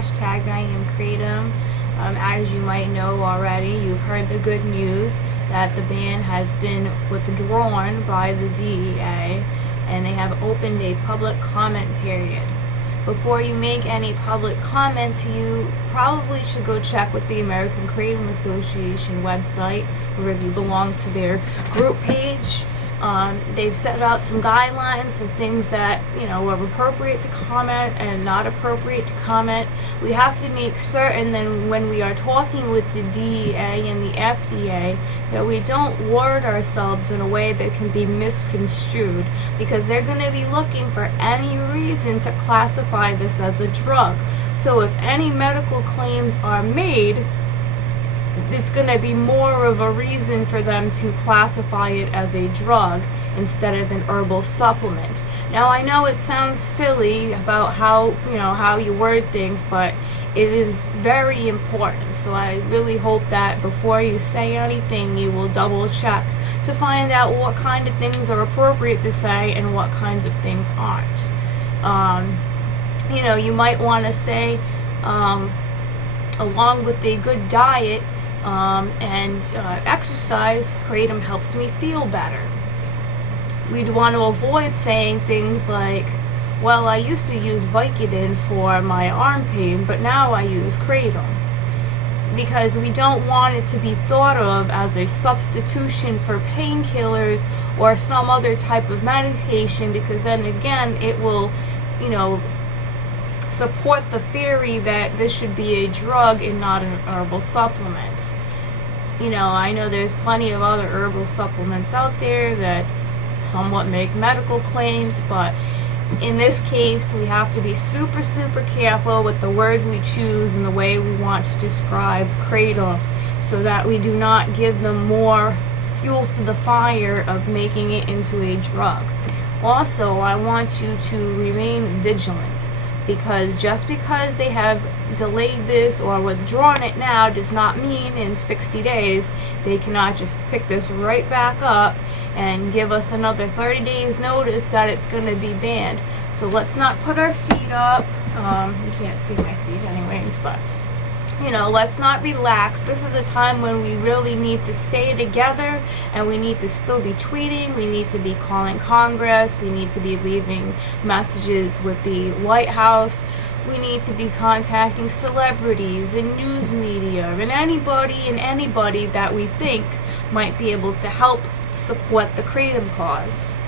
hashtag I am Kratom. As you might know already, you've heard the good news that the ban has been withdrawn by the DEA, and they have opened a public comment period. Before you make any public comments, you probably should go check with the American Kratom Association website, or if you belong to their group page. They've set out some guidelines of things that, are appropriate to comment and not appropriate to comment. We have to make certain that when we are talking with the DEA and the FDA that we don't word ourselves in a way that can be misconstrued, because they're going to be looking for any reason to classify this as a drug. So if any medical claims are made, it's going to be more of a reason for them to classify it as a drug instead of an herbal supplement. Now, I know it sounds silly about how you word things, but it is very important. So I really hope that before you say anything, you will double check to find out what kind of things are appropriate to say and what kinds of things aren't. You might want to say, along with a good diet, and exercise, Kratom helps me feel better. We'd want to avoid saying things like, well, I used to use Vicodin for my arm pain, but now I use Kratom. Because we don't want it to be thought of as a substitution for painkillers or some other type of medication, because then again it will, support the theory that this should be a drug and not an herbal supplement. I know there's plenty of other herbal supplements out there that somewhat make medical claims, but in this case we have to be super, super careful with the words we choose and the way we want to describe Kratom, so that we do not give them more fuel for the fire of making it into a drug. Also, I want you to remain vigilant, because just because they have delayed this or withdrawn it now does not mean in 60 days they cannot just pick this right back up and give us another 30 days notice that it's going to be banned. So let's not put our feet up. You can't see my feet anyways, but let's not relax. This is a time when we really need to stay together, and we need to still be tweeting, we need to be calling Congress, we need to be leaving messages with the White House, we need to be contacting celebrities and news media and anybody that we think might be able to help support the Kratom cause.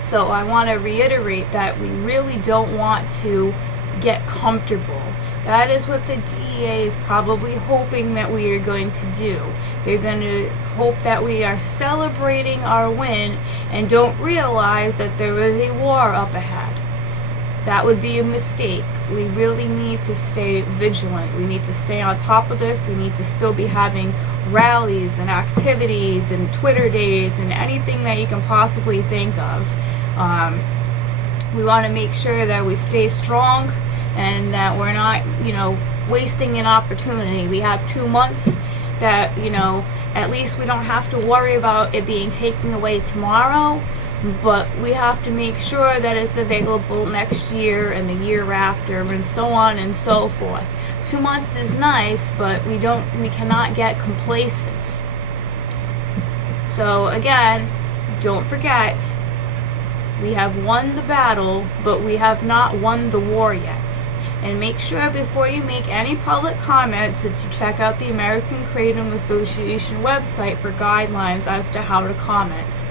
So I want to reiterate that we really don't want to get comfortable. That is what the DEA is probably hoping that we are going to do. They're going to hope that we are celebrating our win and don't realize that there is a war up ahead. That would be a mistake. We really need to stay vigilant. We need to stay on top of this. We need to still be having rallies and activities and Twitter days and anything that you can possibly think of. We want to make sure that we stay strong and that we're not, wasting an opportunity. We have 2 months that, at least we don't have to worry about it being taken away tomorrow, but we have to make sure that it's available next year and the year after and so on and so forth. 2 months is nice, but we cannot get complacent. So again, don't forget, we have won the battle, but we have not won the war yet. And make sure before you make any public comments that you check out the American Kratom Association website for guidelines as to how to comment.